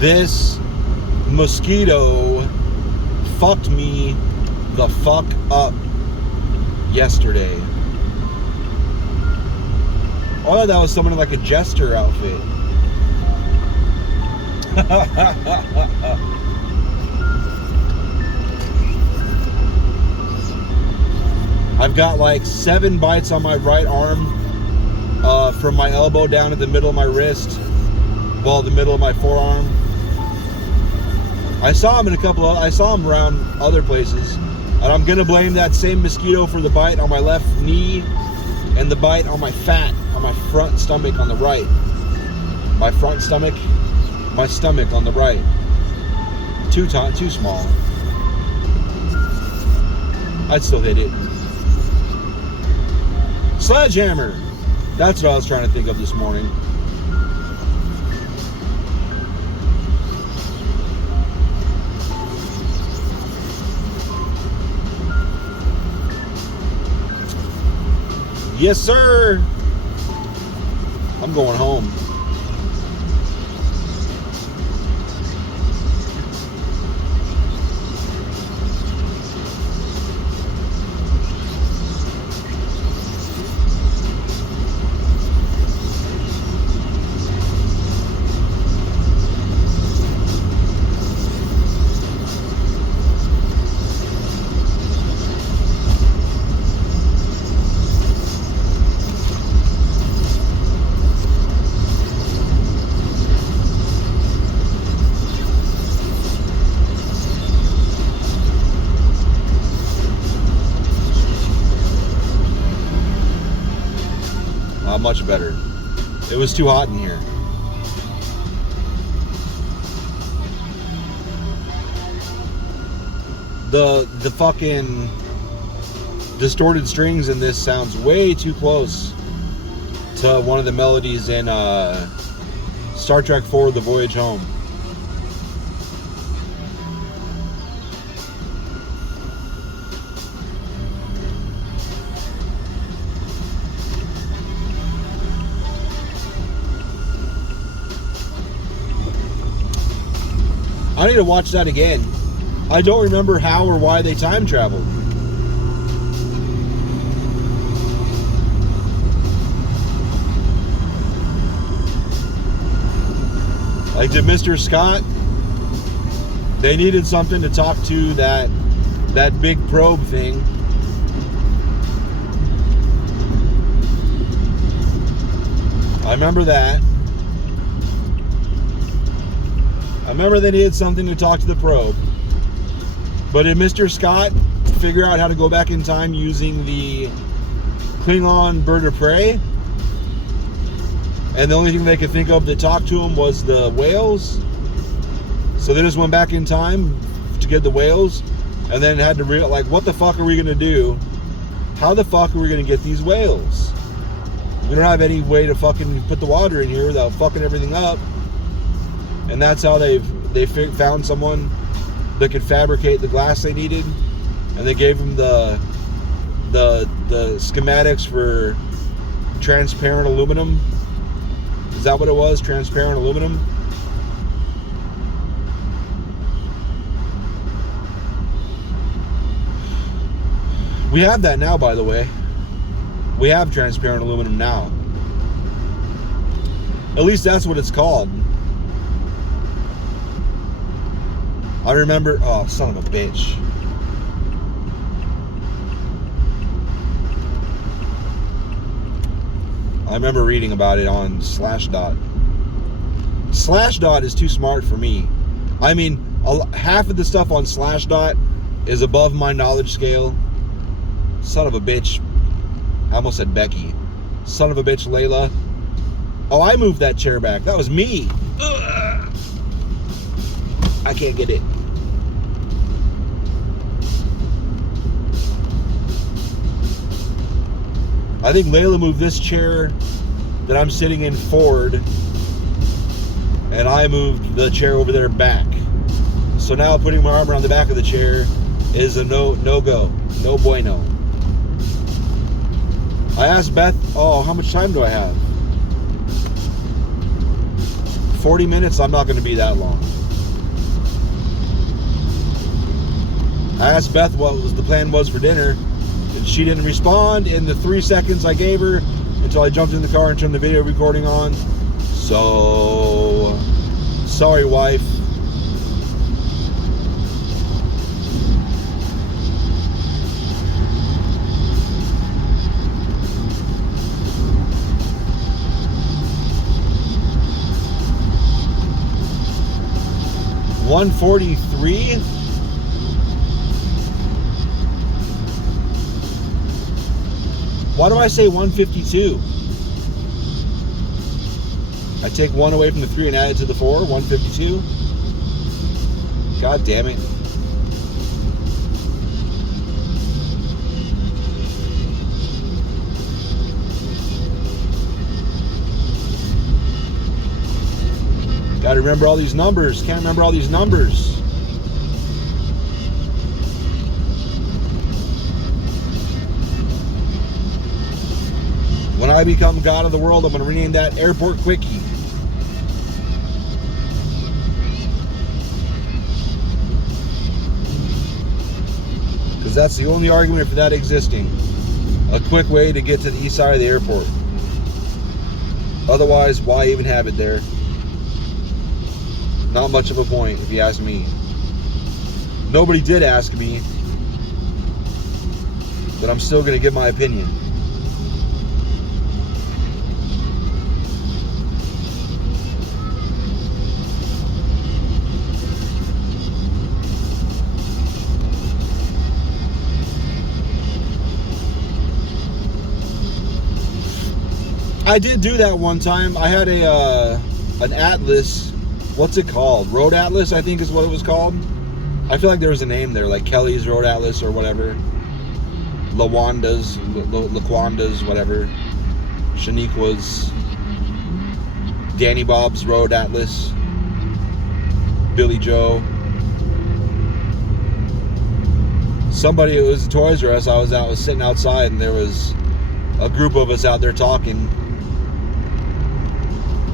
This mosquito fucked me the fuck up yesterday. Oh, I thought that was someone in like a jester outfit. I've got like 7 bites on my right arm, from my elbow down to the middle of my wrist, well, the middle of my forearm. I saw him around other places, and I'm gonna blame that same mosquito for the bite on my left knee and the bite on my front stomach on the right. My stomach on the right. Too small. I'd still hit it. Sledgehammer. That's what I was trying to think of this morning. Yes, sir. I'm going home. Much better. It was too hot in here. The fucking distorted strings in this sounds way too close to one of the melodies in Star Trek IV: The Voyage Home. I need to watch that again. I don't remember how or why they time traveled. Like, did Mr. Scott, they needed something to talk to that big probe thing. I remember that. I remember they needed something to talk to the probe. But did Mr. Scott figure out how to go back in time using the Klingon bird of prey? And the only thing they could think of to talk to him was the whales. So they just went back in time to get the whales, and then had to like, what the fuck are we gonna do? How the fuck are we gonna get these whales? We don't have any way to fucking put the water in here without fucking everything up. And that's how they found someone that could fabricate the glass they needed, and they gave them the schematics for transparent aluminum. Is that what it was? Transparent aluminum? We have that now, by the way. We have transparent aluminum now. At least that's what it's called. I remember, oh, son of a bitch. I remember reading about it on Slashdot. Slashdot is too smart for me. I mean, half of the stuff on Slashdot is above my knowledge scale. Son of a bitch. I almost said Becky. Son of a bitch, Layla. Oh, I moved that chair back. That was me. Ugh. I can't get it. I think Layla moved this chair that I'm sitting in forward, and I moved the chair over there back. So now putting my arm around the back of the chair is a no-go. No bueno. I asked Beth, oh, how much time do I have? 40 minutes, I'm not going to be that long. I asked Beth what the plan was for dinner, and she didn't respond in the 3 seconds I gave her until I jumped in the car and turned the video recording on. So, sorry, wife. $143. Why do I say 152? I take 1 away from the 3 and add it to the 4. 152. God damn it. Got to remember all these numbers. Can't remember all these numbers. When I become God of the world, I'm going to rename that Airport Quickie. Because that's the only argument for that existing. A quick way to get to the east side of the airport. Otherwise, why even have it there? Not much of a point, if you ask me. Nobody did ask me, but I'm still going to give my opinion. I did do that one time. I had an Atlas. What's it called? Road Atlas, I think is what it was called. I feel like there was a name there, like Kelly's Road Atlas or whatever. Lawanda's, whatever. Shaniqua's. Danny Bob's Road Atlas. Billy Joe. Somebody, it was Toys R Us. I was sitting outside and there was a group of us out there talking.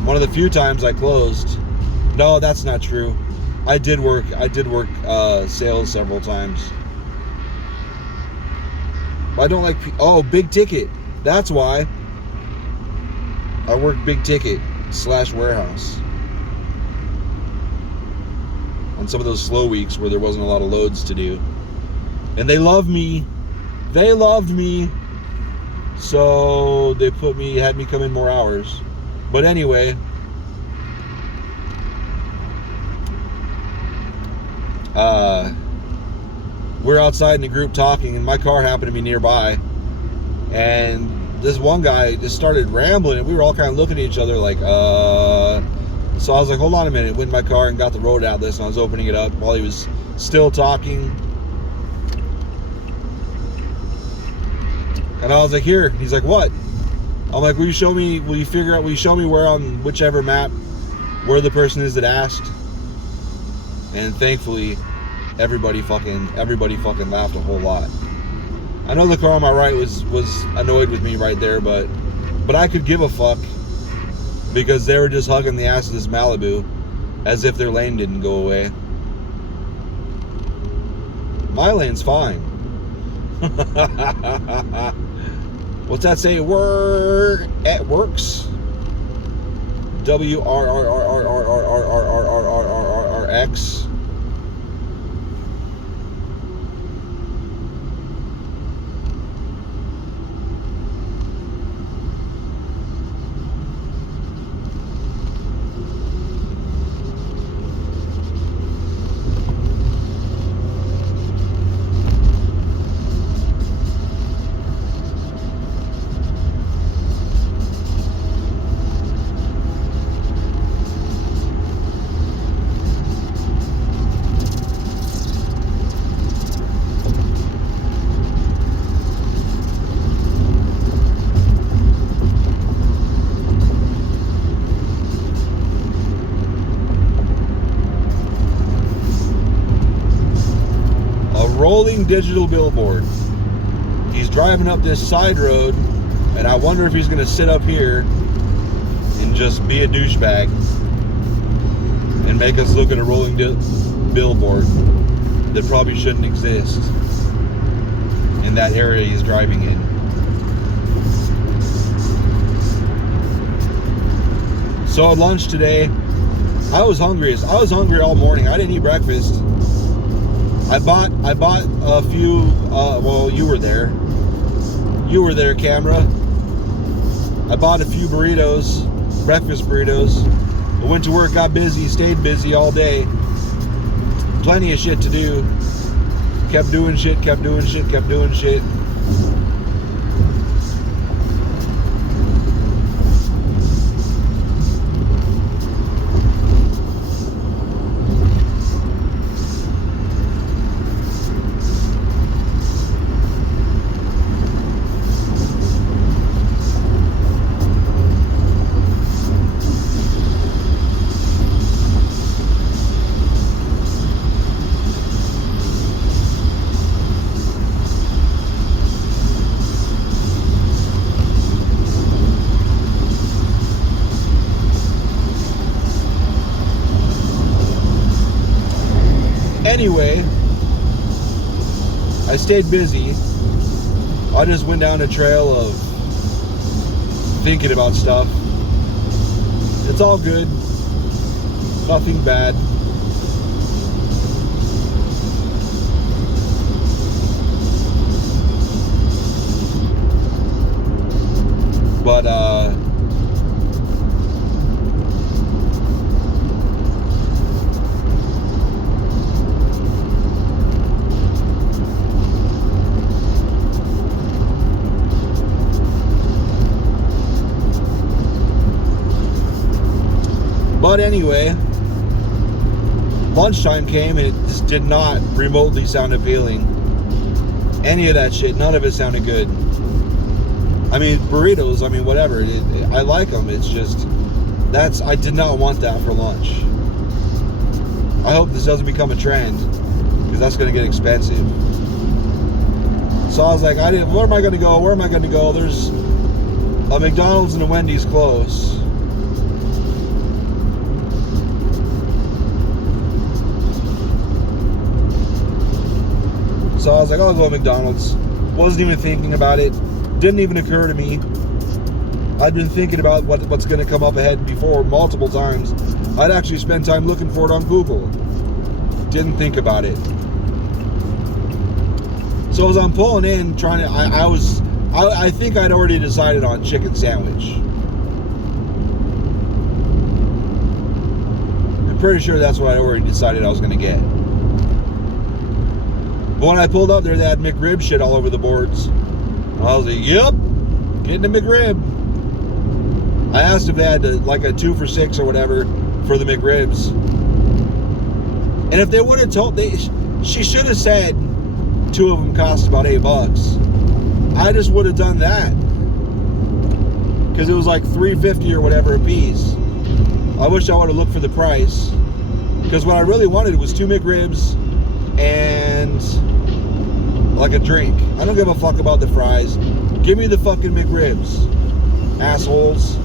One of the few times I closed. No, that's not true. I did work sales several times. I don't like... Oh, big ticket. That's why. I work big ticket / warehouse. On some of those slow weeks where there wasn't a lot of loads to do. And they love me. They loved me. So they had me come in more hours. But anyway... we're outside in the group talking, and my car happened to be nearby, and this one guy just started rambling, and we were all kind of looking at each other like, so I was like, hold on a minute, went in my car and got the Road Atlas, and I was opening it up while he was still talking, and I was like, here. He's like, what? I'm like, will you show me where on whichever map where the person is that asked? And thankfully, everybody fucking laughed a whole lot. I know the car on my right was annoyed with me right there, but I could give a fuck because they were just hugging the ass of this Malibu as if their lane didn't go away. My lane's fine. What's that say? It works. WRRRRRRRRRRRRRX. Rolling digital billboard. He's driving up this side road, and I wonder if he's going to sit up here and just be a douchebag. make us look at a rolling billboard that probably shouldn't exist in that area he's driving in. So at lunch today, I was hungry all morning. I didn't eat breakfast. I bought a few. Well, you were there. You were there, camera. I bought a few burritos, breakfast burritos. I went to work, got busy, stayed busy all day. Plenty of shit to do. Kept doing shit. Anyway, I stayed busy. I just went down a trail of thinking about stuff. It's all good. Nothing bad. But anyway, lunchtime came and it just did not remotely sound appealing. Any of that shit, none of it sounded good. I mean, burritos, I mean, whatever. I like them. It's just, I did not want that for lunch. I hope this doesn't become a trend, because that's going to get expensive. So I was like, where am I going to go? There's a McDonald's and a Wendy's close. So I was like, I'll go to McDonald's. Wasn't even thinking about it. Didn't even occur to me. I'd been thinking about what's going to come up ahead before multiple times. I'd actually spend time looking for it on Google. Didn't think about it. So as I'm pulling in, trying to, I think I'd already decided on chicken sandwich. I'm pretty sure that's what I already decided I was going to get. But when I pulled up there, they had McRib shit all over the boards. I was like, yep, getting a McRib. I asked if they had like a 2 for $6 or whatever for the McRibs. And if they would have told, she should have said 2 of them cost about $8. I just would have done that. Because it was like $3.50 or whatever a piece. I wish I would have looked for the price. Because what I really wanted was 2 McRibs and like a drink. I don't give a fuck about the fries. Give me the fucking McRibs, assholes.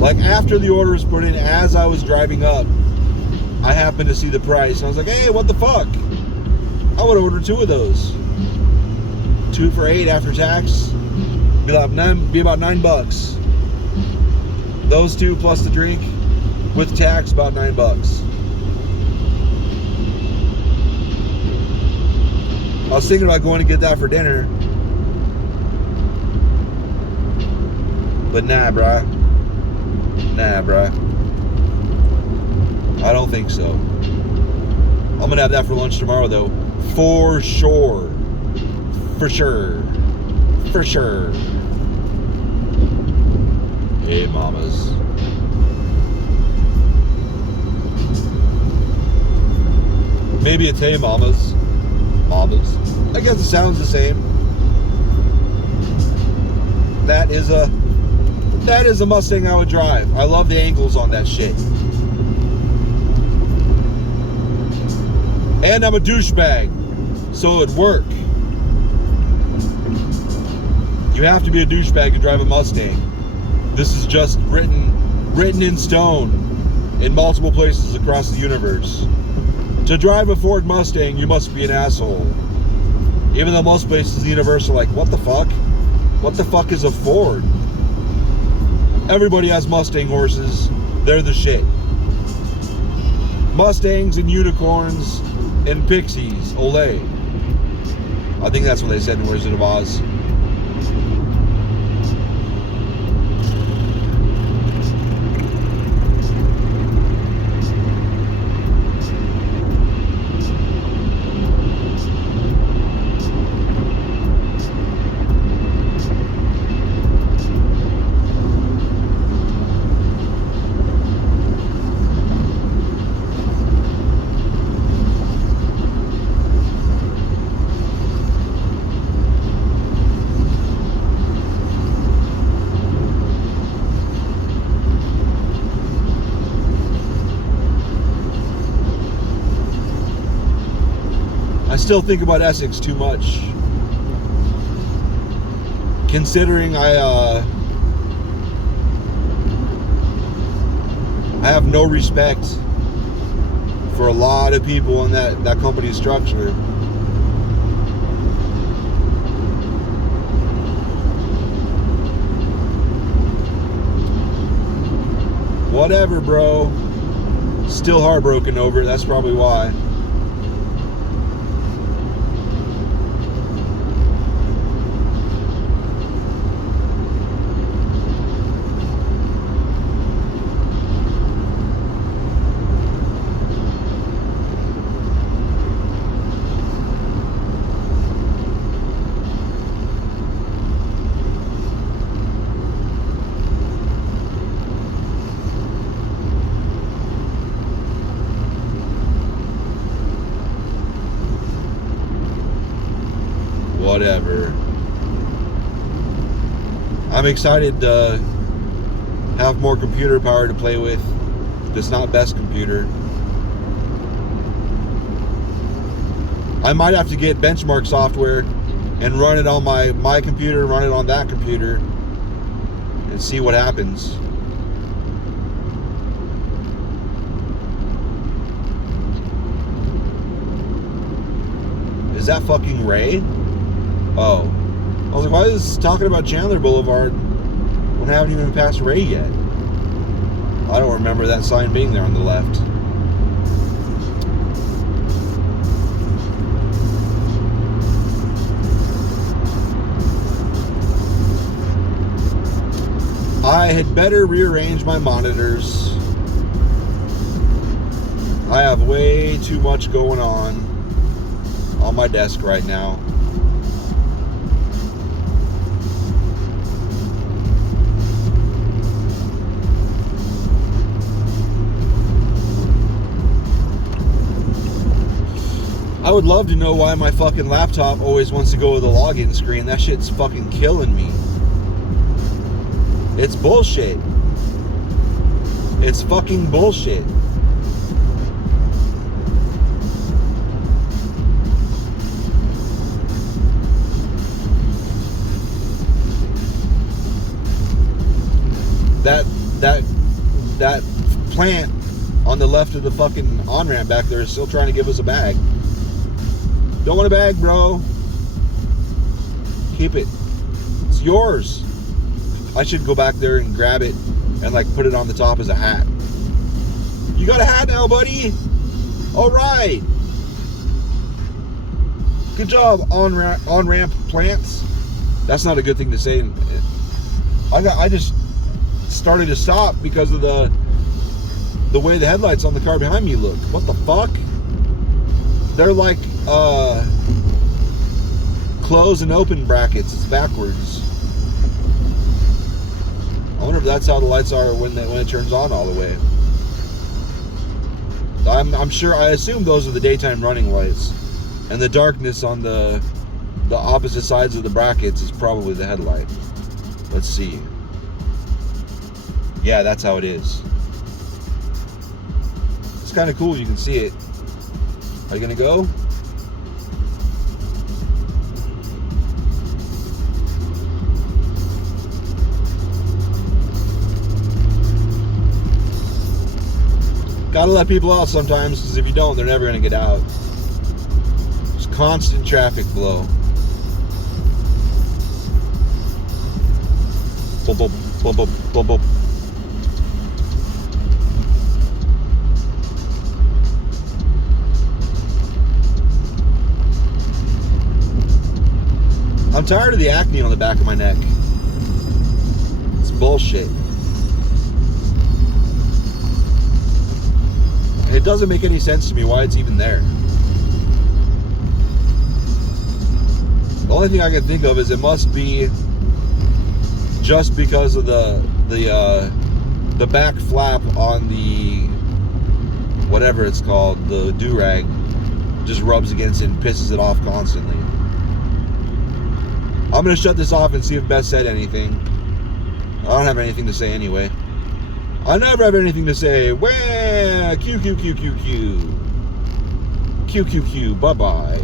Like after the order was put in, as I was driving up, I happened to see the price and I was like, hey, what the fuck? I would order 2 of those. 2 for $8 after tax. Be about $9. Those 2 plus the drink with tax, about $9. I was thinking about going to get that for dinner. But nah, bruh. I don't think so. I'm gonna have that for lunch tomorrow, though. For sure. Hey, mamas. Maybe it's hey, mamas. I guess it sounds the same. That is a Mustang I would drive. I love the angles on that shit. And I'm a douchebag, so it'd work. You have to be a douchebag to drive a Mustang. This is just written in stone. in multiple places across the universe. To drive a Ford Mustang, you must be an asshole. Even though most places in the universe are like, what the fuck? What the fuck is a Ford? Everybody has Mustang horses. They're the shit. Mustangs and unicorns and pixies. Olay. I think that's what they said in Wizard of Oz. I still think about Essex too much, considering I have no respect for a lot of people in that company structure. Whatever, bro. Still heartbroken over it. That's probably why. Whatever. I'm excited to have more computer power to play with. Just not best computer. I might have to get benchmark software and run it on my computer, run it on that computer, and see what happens. Is that fucking Ray? Oh. I was like, why is this talking about Chandler Boulevard when I haven't even passed Ray yet? I don't remember that sign being there on the left. I had better rearrange my monitors. I have way too much going on my desk right now. I would love to know why my fucking laptop always wants to go to the login screen. That shit's fucking killing me. It's bullshit. It's fucking bullshit. That plant on the left of the fucking on-ramp back there is still trying to give us a bag. Don't want a bag, bro. Keep it. It's yours. I should go back there and grab it and like put it on the top as a hat. You got a hat now, buddy? All right. Good job, on-ramp plants. That's not a good thing to say. I just started to stop because of the way the headlights on the car behind me look. What the fuck? They're like close and open brackets. It's backwards. I wonder if that's how the lights are when it turns on all the way. I'm sure. I assume those are the daytime running lights, and the darkness on the opposite sides of the brackets is probably the headlight. Let's see. Yeah, that's how it is. It's kind of cool. You can see it. Are you gonna go? Gotta let people out sometimes, because if you don't, they're never gonna get out. Just constant traffic flow. Boop, boop, boop, boop, boop, boop. I'm tired of the acne on the back of my neck. It's bullshit. It doesn't make any sense to me why it's even there. The only thing I can think of is it must be just because of the back flap on the whatever it's called, the do-rag, just rubs against it and pisses it off constantly. I'm gonna shut this off and see if Beth said anything. I don't have anything to say anyway. I never have anything to say. Wah! Q. Q. Bye bye.